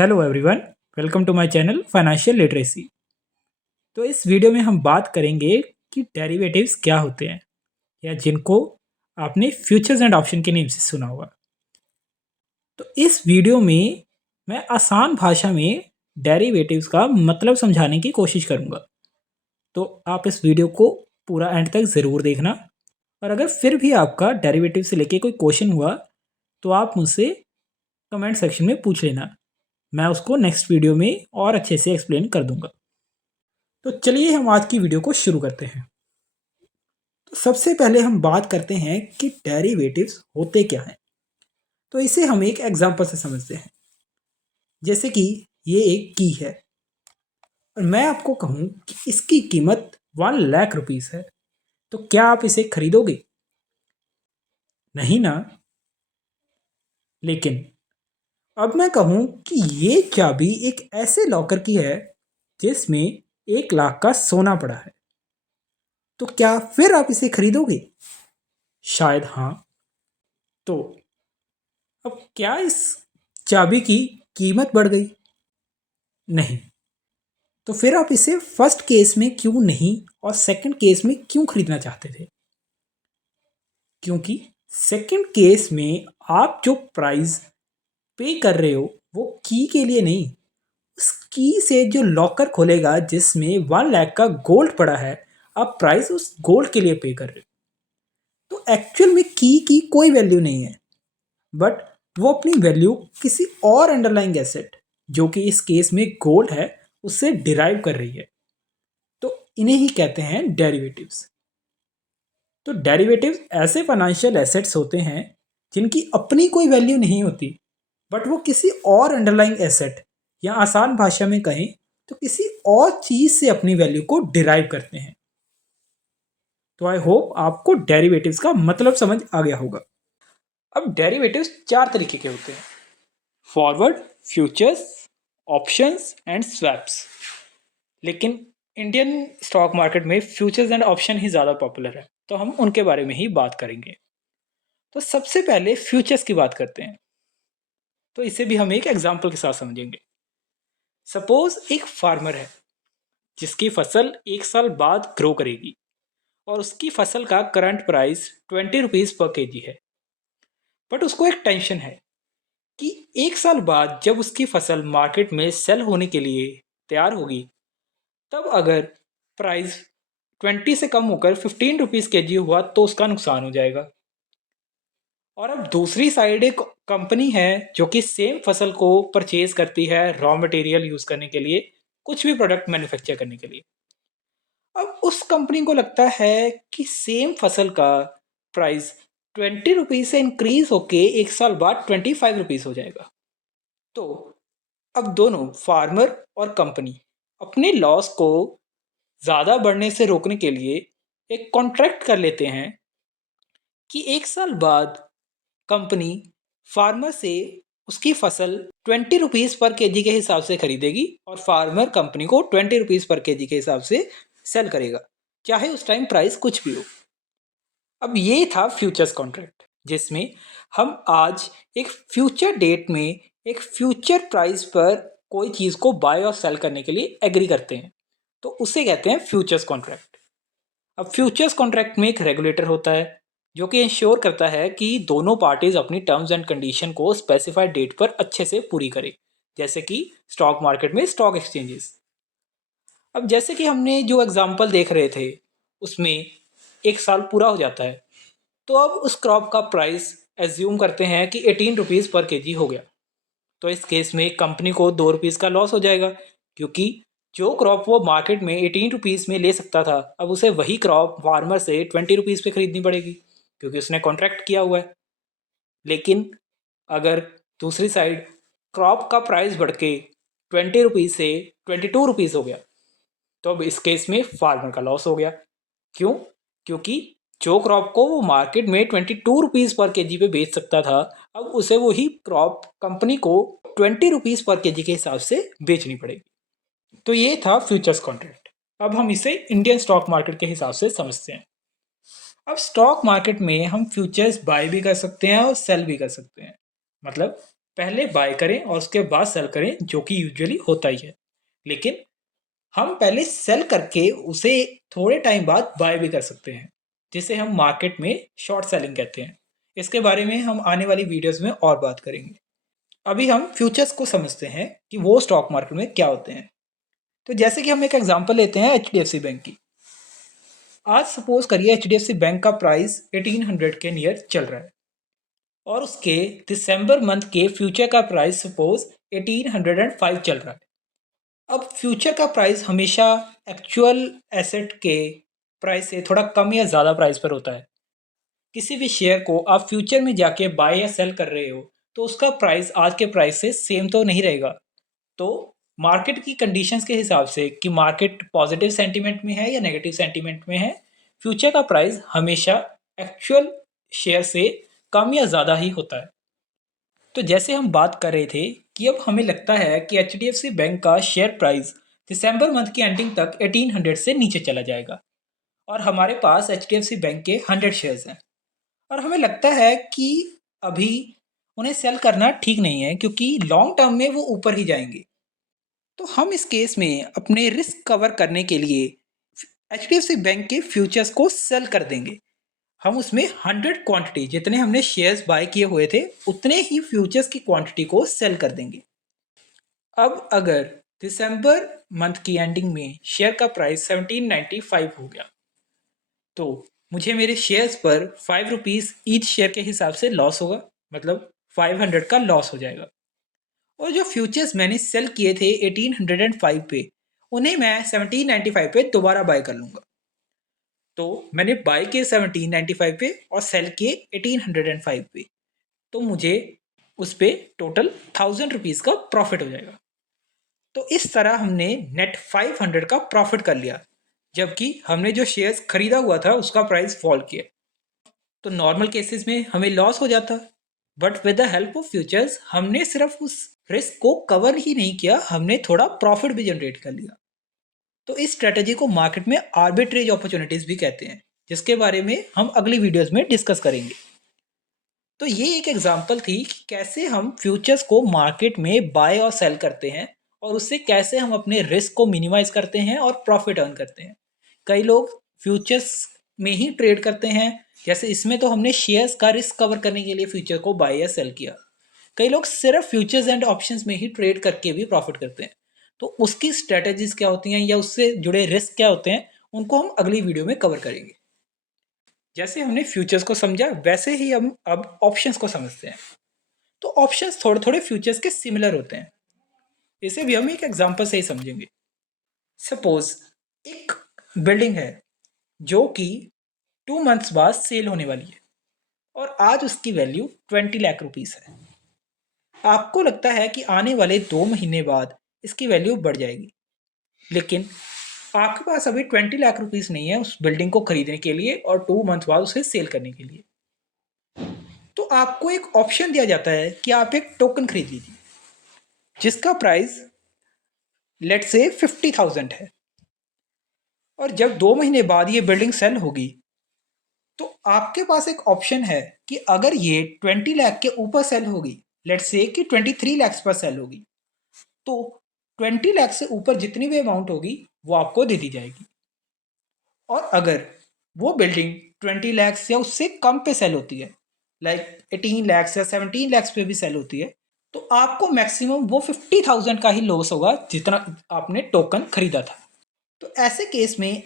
Hello everyone, welcome to my channel financial literacy. तो इस video में हम बात करेंगे कि डेरिवेटिव्स क्या होते हैं या जिनको आपने फ्यूचर्स एंड ऑप्शन के नाम से सुना होगा। तो इस वीडियो में मैं आसान भाषा में डेरिवेटिव्स का मतलब समझाने की कोशिश करूँगा। तो आप इस वीडियो को पूरा एंड तक ज़रूर देखना, और अगर फिर भी आपका डेरिवेटिव से लेके कोई क्वेश्चन हुआ तो आप मुझसे कमेंट सेक्शन में पूछ लेना। मैं उसको नेक्स्ट वीडियो में और अच्छे से एक्सप्लेन कर दूंगा। तो चलिए हम आज की वीडियो को शुरू करते हैं। तो सबसे पहले हम बात करते हैं कि डेरिवेटिव्स होते क्या हैं। तो इसे हम एक एग्जांपल से समझते हैं। जैसे कि ये एक की है और मैं आपको कहूँ कि इसकी कीमत 1,00,000 रुपीज़ है, तो क्या आप इसे खरीदोगे? नहीं ना। लेकिन अब मैं कहूँ कि ये चाबी एक ऐसे लॉकर की है जिसमें 1,00,000 का सोना पड़ा है, तो क्या फिर आप इसे खरीदोगे? शायद हाँ। तो अब क्या इस चाबी की कीमत बढ़ गई? नहीं। तो फिर आप इसे फर्स्ट केस में क्यों नहीं और सेकंड केस में क्यों खरीदना चाहते थे? क्योंकि सेकंड केस में आप जो प्राइस पे कर रहे हो वो की के लिए नहीं, उस की से जो लॉकर खोलेगा जिसमें 1,00,000 का गोल्ड पड़ा है, आप प्राइस उस गोल्ड के लिए पे कर रहे हो। तो एक्चुअल में की कोई वैल्यू नहीं है, बट वो अपनी वैल्यू किसी और अंडरलाइंग एसेट, जो कि इस केस में गोल्ड है, उससे डिराइव कर रही है। तो इन्हें ही कहते हैं डेरिवेटिव्स। तो डेरिवेटिव्स ऐसे फाइनेंशियल एसेट्स होते हैं जिनकी अपनी कोई वैल्यू नहीं होती, बट वो किसी और अंडरलाइंग एसेट, या आसान भाषा में कहें तो किसी और चीज से अपनी वैल्यू को डिराइव करते हैं। तो आई होप आपको डेरिवेटिव्स का मतलब समझ आ गया होगा। अब डेरिवेटिव्स चार तरीके के होते हैं: forward, futures, options and swaps. लेकिन इंडियन स्टॉक मार्केट में फ्यूचर्स एंड ऑप्शन ही ज़्यादा पॉपुलर है, तो हम उनके बारे में ही बात करेंगे। तो सबसे पहले फ्यूचर्स की बात करते हैं। तो इसे भी हम एक एग्जांपल के साथ समझेंगे। सपोज एक फार्मर है जिसकी फसल 1 साल बाद ग्रो करेगी और उसकी फसल का करंट प्राइस 20 रुपीज़ पर केजी है। बट उसको एक टेंशन है कि 1 साल बाद जब उसकी फसल मार्केट में सेल होने के लिए तैयार होगी, तब अगर प्राइस 20 से कम होकर 15 रुपीज़ केजी हुआ तो उसका नुकसान हो जाएगा। और अब दूसरी साइड एक कंपनी है जो कि सेम फसल को परचेज करती है रॉ मटेरियल यूज़ करने के लिए, कुछ भी प्रोडक्ट मैन्युफैक्चर करने के लिए। अब उस कंपनी को लगता है कि सेम फसल का प्राइस 20 रुपीज़ से इंक्रीज होके 1 साल बाद 25 रुपीज़ हो जाएगा। तो अब दोनों फार्मर और कंपनी अपने लॉस को ज़्यादा बढ़ने से रोकने के लिए एक कॉन्ट्रैक्ट कर लेते हैं कि 1 साल बाद कंपनी फार्मर से उसकी फसल 20 रुपीज़ पर केजी के हिसाब से खरीदेगी और फार्मर कंपनी को 20 रुपीज़ पर केजी के हिसाब से सेल करेगा, चाहे उस टाइम प्राइस कुछ भी हो। अब ये था फ्यूचर्स कॉन्ट्रैक्ट, जिसमें हम आज एक फ्यूचर डेट में एक फ्यूचर प्राइस पर कोई चीज़ को बाय और सेल करने के लिए एग्री करते हैं, तो उसे कहते हैं फ्यूचर्स कॉन्ट्रैक्ट। अब फ्यूचर्स कॉन्ट्रैक्ट में एक रेगुलेटर होता है जो कि इंश्योर करता है कि दोनों पार्टीज अपनी टर्म्स एंड कंडीशन को स्पेसिफाइड डेट पर अच्छे से पूरी करें, जैसे कि स्टॉक मार्केट में स्टॉक एक्सचेंजेस। अब जैसे कि हमने जो एग्जांपल देख रहे थे उसमें 1 साल पूरा हो जाता है, तो अब उस क्रॉप का प्राइस एज्यूम करते हैं कि 18 रुपीज़ पर केजी हो गया। तो इस केस में कंपनी को 2 रुपीज़ का लॉस हो जाएगा, क्योंकि जो क्रॉप वो मार्केट में 18 रुपीज़ में ले सकता था, अब उसे वही क्रॉप फार्मर से 20 रुपीज़ पे खरीदनी पड़ेगी, क्योंकि उसने कॉन्ट्रैक्ट किया हुआ है। लेकिन अगर दूसरी साइड क्रॉप का प्राइस बढ़ के 20 रुपीज़ से 22 रुपीज़ हो गया, तो अब इस केस में फार्मर का लॉस हो गया। क्यों? क्योंकि जो क्रॉप को वो मार्केट में 22 रुपीज़ पर केजी पे बेच सकता था, अब उसे वही क्रॉप कंपनी को 20 रुपीज़ पर केजी के हिसाब से बेचनी पड़ेगी। तो ये था फ्यूचर्स कॉन्ट्रैक्ट। अब हम इसे इंडियन स्टॉक मार्केट के हिसाब से समझते हैं। अब स्टॉक मार्केट में हम फ्यूचर्स बाय भी कर सकते हैं और सेल भी कर सकते हैं। मतलब पहले बाय करें और उसके बाद सेल करें, जो कि यूजुअली होता ही है। लेकिन हम पहले सेल करके उसे थोड़े टाइम बाद बाय भी कर सकते हैं, जिसे हम मार्केट में शॉर्ट सेलिंग कहते हैं। इसके बारे में हम आने वाली वीडियोस में और बात करेंगे। अभी हम फ्यूचर्स को समझते हैं कि वो स्टॉक मार्केट में क्या होते हैं। तो जैसे कि हम एक एग्जांपल लेते हैं HDFC बैंक की। आज सपोज करिए HDFC बैंक का प्राइस 1800 के नियर चल रहा है और उसके दिसंबर मंथ के फ्यूचर का प्राइस सपोज 1805 चल रहा है। अब फ्यूचर का प्राइस हमेशा एक्चुअल एसेट के प्राइस से थोड़ा कम या ज़्यादा प्राइस पर होता है। किसी भी शेयर को आप फ्यूचर में जाके बाय या सेल कर रहे हो तो उसका प्राइस आज के प्राइस से सेम तो नहीं रहेगा। तो मार्केट की कंडीशंस के हिसाब से कि मार्केट पॉजिटिव सेंटीमेंट में है या नेगेटिव सेंटीमेंट में है, फ्यूचर का प्राइस हमेशा एक्चुअल शेयर से कम या ज़्यादा ही होता है। तो जैसे हम बात कर रहे थे कि अब हमें लगता है कि HDFC बैंक का शेयर प्राइस दिसंबर मंथ की एंडिंग तक 1800 से नीचे चला जाएगा और हमारे पास HDFC बैंक के 100 शेयर्स हैं और हमें लगता है कि अभी उन्हें सेल करना ठीक नहीं है क्योंकि लॉन्ग टर्म में वो ऊपर ही जाएंगे। तो हम इस केस में अपने रिस्क कवर करने के लिए HDFC बैंक के फ्यूचर्स को सेल कर देंगे। हम उसमें 100 क्वांटिटी, जितने हमने शेयर्स बाय किए हुए थे उतने ही फ्यूचर्स की क्वांटिटी को सेल कर देंगे। अब अगर दिसंबर मंथ की एंडिंग में शेयर का प्राइस 1795 हो गया तो मुझे मेरे शेयर्स पर 5 रुपीज़ ईच शेयर के हिसाब से लॉस होगा, मतलब 500 का लॉस हो जाएगा। और जो फ्यूचर्स मैंने सेल किए थे 1805 पे, उन्हें मैं 1795 पे दोबारा बाय कर लूँगा। तो मैंने बाय किए 1795 पे और सेल किए 1805 पे, तो मुझे उस पे टोटल 1000 रुपीज़ का प्रॉफिट हो जाएगा। तो इस तरह हमने नेट 500 का प्रॉफिट कर लिया, जबकि हमने जो शेयर्स खरीदा हुआ था उसका प्राइस फॉल किया। तो नॉर्मल केसेस में हमें लॉस हो जाता, but with the help of futures हमने सिर्फ उस रिस्क को कवर ही नहीं किया, हमने थोड़ा प्रॉफिट भी जनरेट कर लिया। तो इस स्ट्रेटजी को मार्केट में आर्बिट्रेज अपॉर्चुनिटीज भी कहते हैं, जिसके बारे में हम अगली वीडियोस में डिस्कस करेंगे। तो ये एक एग्जांपल थी कि कैसे हम फ्यूचर्स को मार्केट में बाय और सेल करते हैं और उससे कैसे हम अपने रिस्क को मिनिमाइज करते हैं और प्रॉफिट अर्न करते हैं। कई लोग फ्यूचर्स में ही ट्रेड करते हैं, जैसे इसमें तो हमने शेयर्स का रिस्क कवर करने के लिए फ्यूचर को बाय या सेल किया। कई लोग सिर्फ फ्यूचर्स एंड ऑप्शंस में ही ट्रेड करके भी प्रॉफिट करते हैं। तो उसकी स्ट्रेटजीज क्या होती हैं या उससे जुड़े रिस्क क्या होते हैं, उनको हम अगली वीडियो में कवर करेंगे। जैसे हमने फ्यूचर्स को समझा वैसे ही हम अब ऑप्शंस को समझते हैं। तो ऑप्शंस थोड़े थोड़े फ्यूचर्स के सिमिलर होते हैं। इसे भी हम एक एग्जांपल से ही समझेंगे। सपोज एक बिल्डिंग है जो कि 2 मंथ्स बाद सेल होने वाली है और आज उसकी वैल्यू 20 लाख रुपीज़ है। आपको लगता है कि आने वाले 2 महीने बाद इसकी वैल्यू बढ़ जाएगी, लेकिन आपके पास अभी 20 लाख रुपीज़ नहीं है उस बिल्डिंग को खरीदने के लिए और 2 मंथ बाद उसे सेल करने के लिए। तो आपको एक ऑप्शन दिया जाता है कि आप एक टोकन खरीद लीजिए जिसका प्राइस लेट से 50,000 है और जब 2 महीने बाद ये बिल्डिंग सेल होगी तो आपके पास एक ऑप्शन है कि अगर ये 20 लाख के ऊपर सेल होगी, लेट से कि 23 लाख पर सेल होगी, तो 20 लाख से ऊपर जितनी भी अमाउंट होगी वो आपको दे दी जाएगी। और अगर वो बिल्डिंग 20 लाख या उससे कम पे सेल होती है, लाइक 18 लाख या 17 लाख पे भी सेल होती है, तो आपको मैक्सिमम वो 50,000 का ही लॉस होगा जितना आपने टोकन खरीदा था। तो ऐसे केस में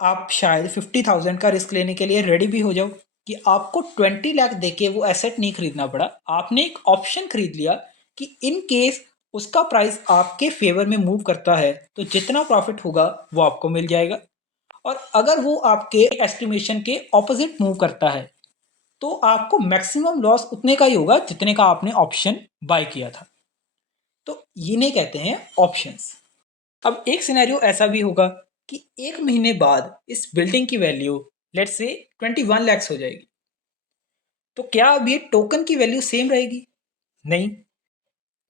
आप शायद 50,000 का रिस्क लेने के लिए रेडी भी हो जाओ कि आपको 20 लाख देके वो एसेट नहीं खरीदना पड़ा, आपने एक ऑप्शन खरीद लिया कि इन केस उसका प्राइस आपके फेवर में मूव करता है तो जितना प्रॉफिट होगा वो आपको मिल जाएगा, और अगर वो आपके एस्टिमेशन के ऑपोजिट मूव करता है तो आपको मैक्सिमम लॉस उतने का ही होगा जितने का आपने ऑप्शन बाय किया था। तो इन्हें कहते हैं ऑप्शंस। अब एक सिनेरियो ऐसा भी होगा कि 1 महीने बाद इस बिल्डिंग की वैल्यू लेट्स से 21 लाख हो जाएगी। तो क्या अब ये टोकन की वैल्यू सेम रहेगी? नहीं।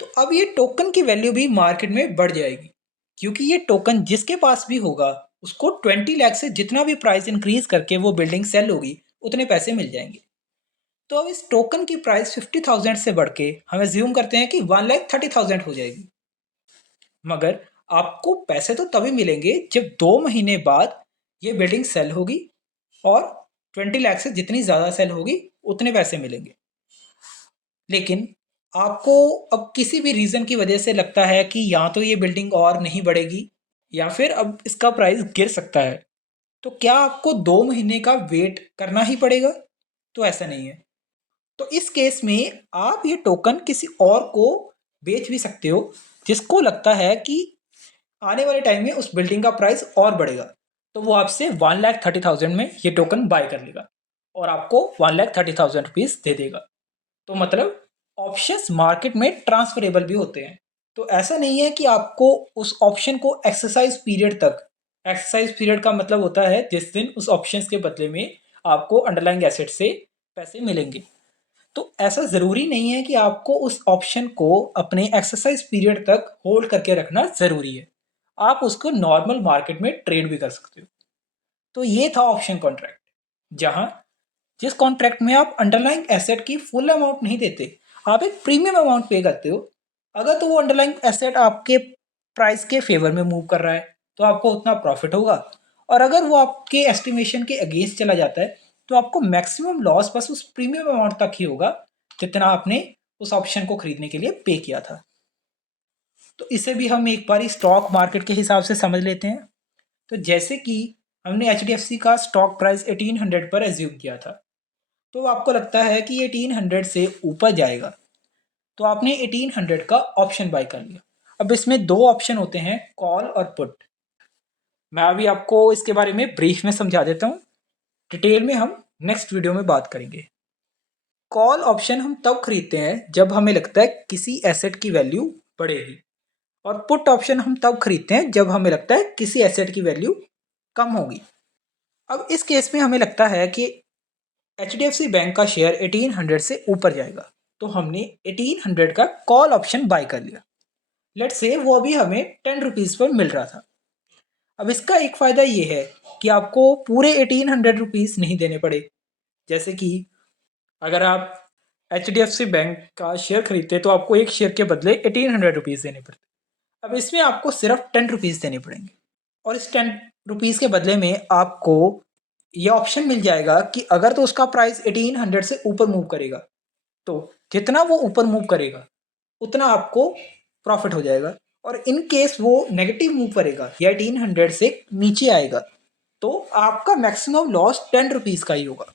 तो अब ये टोकन की वैल्यू भी मार्केट में बढ़ जाएगी, क्योंकि ये टोकन जिसके पास भी होगा उसको 20 लाख से जितना भी प्राइस इंक्रीज करके वो बिल्डिंग सेल होगी उतने पैसे मिल जाएंगे। तो अब इस टोकन की प्राइस 50,000 से बढ़ के हम एज्यूम करते हैं कि 1,30,000 हो जाएगी। मगर आपको पैसे तो तभी मिलेंगे जब 2 महीने बाद ये बिल्डिंग सेल होगी और 20 लाख से जितनी ज़्यादा सेल होगी उतने पैसे मिलेंगे। लेकिन आपको अब किसी भी रीज़न की वजह से लगता है कि या तो ये बिल्डिंग और नहीं बढ़ेगी या फिर अब इसका प्राइस गिर सकता है, तो क्या आपको 2 महीने का वेट करना ही पड़ेगा? तो ऐसा नहीं है। तो इस केस में आप ये टोकन किसी और को बेच भी सकते हो जिसको लगता है कि आने वाले टाइम में उस बिल्डिंग का प्राइस और बढ़ेगा, तो वो आपसे 1,30,000 में ये टोकन बाय कर लेगा और आपको 1,30,000 रुपीज़ दे देगा। तो मतलब ऑप्शंस मार्केट में ट्रांसफरेबल भी होते हैं। तो ऐसा नहीं है कि आपको उस ऑप्शन को एक्सरसाइज पीरियड का मतलब होता है जिस दिन उस ऑप्शंस के बदले में आपको अंडरलाइंग एसेट से पैसे मिलेंगे। तो ऐसा ज़रूरी नहीं है कि आपको उस ऑप्शन को अपने एक्सरसाइज पीरियड तक होल्ड करके रखना ज़रूरी है। आप उसको नॉर्मल मार्केट में ट्रेड भी कर सकते हो। तो ये था ऑप्शन कॉन्ट्रैक्ट, जहाँ जिस कॉन्ट्रैक्ट में आप अंडरलाइंग एसेट की फुल अमाउंट नहीं देते, आप एक प्रीमियम अमाउंट पे करते हो। अगर तो वो अंडरलाइंग एसेट आपके प्राइस के फेवर में मूव कर रहा है तो आपको उतना प्रॉफिट होगा, और अगर वो आपके एस्टिमेशन के अगेंस्ट चला जाता है तो आपको मैक्सिमम लॉस बस उस प्रीमियम अमाउंट तक ही होगा जितना आपने उस ऑप्शन को खरीदने के लिए पे किया था। तो इसे भी हम एक बार स्टॉक मार्केट के हिसाब से समझ लेते हैं। तो जैसे कि हमने HDFC का स्टॉक प्राइस 1800 पर एज्यूम किया था, तो आपको लगता है कि 1800 से ऊपर जाएगा, तो आपने 1800 का ऑप्शन बाय कर लिया। अब इसमें दो ऑप्शन होते हैं, कॉल और पुट। मैं अभी आपको इसके बारे में ब्रीफ में समझा देता हूँ, डिटेल में हम नेक्स्ट वीडियो में बात करेंगे। कॉल ऑप्शन हम तब खरीदते हैं जब हमें लगता है किसी एसेट की वैल्यू बढ़ेगी, और पुट ऑप्शन हम तब खरीदते हैं जब हमें लगता है किसी एसेट की वैल्यू कम होगी। अब इस केस में हमें लगता है कि HDFC बैंक का शेयर 1800 से ऊपर जाएगा, तो हमने 1800 का कॉल ऑप्शन बाय कर लिया। लेट्स से वो अभी हमें 10 रुपीज़ पर मिल रहा था। अब इसका एक फ़ायदा ये है कि आपको पूरे 1800 रुपीज़ नहीं देने पड़े। जैसे कि अगर आप HDFC बैंक का शेयर खरीदते तो आपको एक शेयर के बदले 1800 रुपीज़ देने पड़ते। अब इसमें आपको सिर्फ 10 रुपीज़ देने पड़ेंगे, और इस 10 रुपीज़ के बदले में आपको ये ऑप्शन मिल जाएगा कि अगर तो उसका प्राइस 1800 से ऊपर मूव करेगा, तो जितना वो ऊपर मूव करेगा उतना आपको प्रॉफिट हो जाएगा, और इन केस वो नेगेटिव मूव करेगा या 1800 से नीचे आएगा तो आपका मैक्सिमम लॉस 10 रुपीज़ का ही होगा।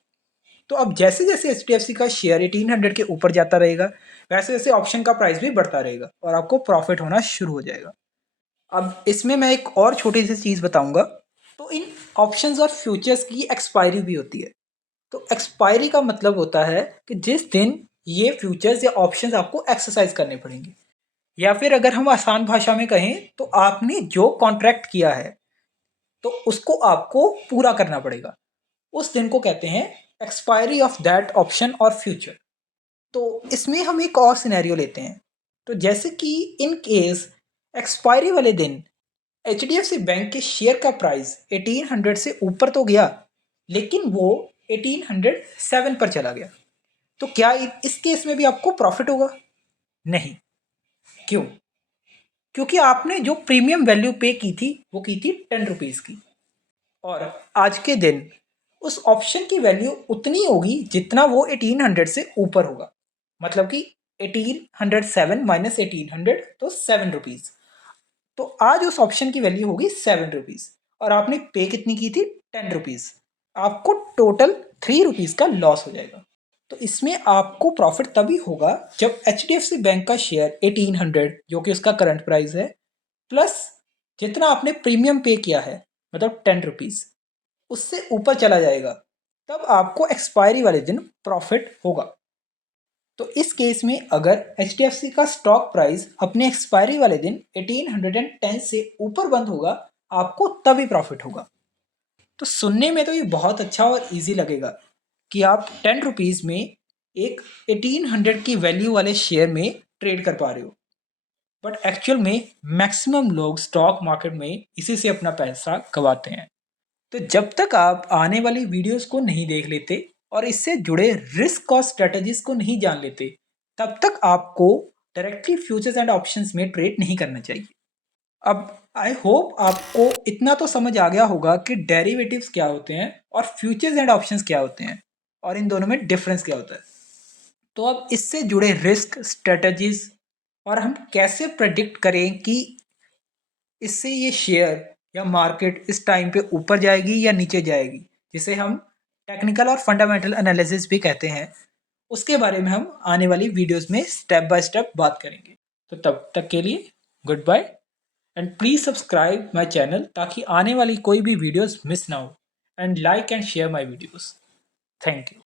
तो अब जैसे जैसे HDFC का शेयर 1800 के ऊपर जाता रहेगा, वैसे वैसे ऑप्शन का प्राइस भी बढ़ता रहेगा और आपको प्रॉफिट होना शुरू हो जाएगा। अब इसमें मैं एक और छोटी सी चीज़ बताऊंगा। तो इन ऑप्शंस और फ्यूचर्स की एक्सपायरी भी होती है। तो एक्सपायरी का मतलब होता है कि जिस दिन ये फ्यूचर्स या ऑप्शंस आपको एक्सरसाइज करने पड़ेंगे, या फिर अगर हम आसान भाषा में कहें तो आपने जो कॉन्ट्रैक्ट किया है तो उसको आपको पूरा करना पड़ेगा। उस दिन को कहते हैं एक्सपायरी ऑफ दैट ऑप्शन और फ्यूचर। तो इसमें हम एक और सिनेरियो लेते हैं। तो जैसे कि इन केस एक्सपायरी वाले दिन HDFC बैंक के शेयर का प्राइस 1800 से ऊपर तो गया, लेकिन वो 1807 पर चला गया, तो क्या इस केस में भी आपको प्रॉफिट होगा? नहीं। क्यों? क्योंकि आपने जो प्रीमियम वैल्यू पे की थी वो की थी 10 रुपीज़ की, और आज के दिन उस ऑप्शन की वैल्यू उतनी होगी जितना वो 1800 से ऊपर होगा। मतलब कि 1807 माइनस 1800 तो 7 रुपीज़। तो आज उस ऑप्शन की वैल्यू होगी 7 रुपीज़, और आपने पे कितनी की थी? 10 रुपीज़। आपको टोटल 3 रुपीज़ का लॉस हो जाएगा। तो इसमें आपको प्रॉफिट तभी होगा जब HDFC बैंक का शेयर 1800 जो कि उसका करंट प्राइस है, प्लस जितना आपने प्रीमियम पे किया है मतलब 10 रुपीज़, उससे ऊपर चला जाएगा, तब आपको एक्सपायरी वाले दिन प्रॉफिट होगा। तो इस केस में अगर HDFC का स्टॉक प्राइस अपने एक्सपायरी वाले दिन 1810 से ऊपर बंद होगा, आपको तभी प्रॉफिट होगा। तो सुनने में तो ये बहुत अच्छा और इजी लगेगा कि आप 10 रुपीज़ में एक 1800 की वैल्यू वाले शेयर में ट्रेड कर पा रहे हो, बट एक्चुअल में मैक्सिमम लोग स्टॉक मार्केट में इसी से अपना पैसा गंवाते हैं। तो जब तक आप आने वाली वीडियोस को नहीं देख लेते और इससे जुड़े रिस्क और स्ट्रेटजीज को नहीं जान लेते, तब तक आपको डायरेक्टली फ्यूचर्स एंड ऑप्शंस में ट्रेड नहीं करना चाहिए। अब आई होप आपको इतना तो समझ आ गया होगा कि डेरिवेटिव्स क्या होते हैं और फ्यूचर्स एंड ऑप्शंस क्या होते हैं और इन दोनों में डिफरेंस क्या होता है। तो अब इससे जुड़े रिस्क, स्ट्रेटजीज और हम कैसे प्रेडिक्ट करें कि इससे ये शेयर या मार्केट इस टाइम पे ऊपर जाएगी या नीचे जाएगी, जिसे हम टेक्निकल और फंडामेंटल एनालिसिस भी कहते हैं, उसके बारे में हम आने वाली वीडियोस में स्टेप बाय स्टेप बात करेंगे। तो तब तक के लिए goodbye and please subscribe my channel ताकि आने वाली कोई भी वीडियोस मिस ना हो, and like and share my videos. Thank you.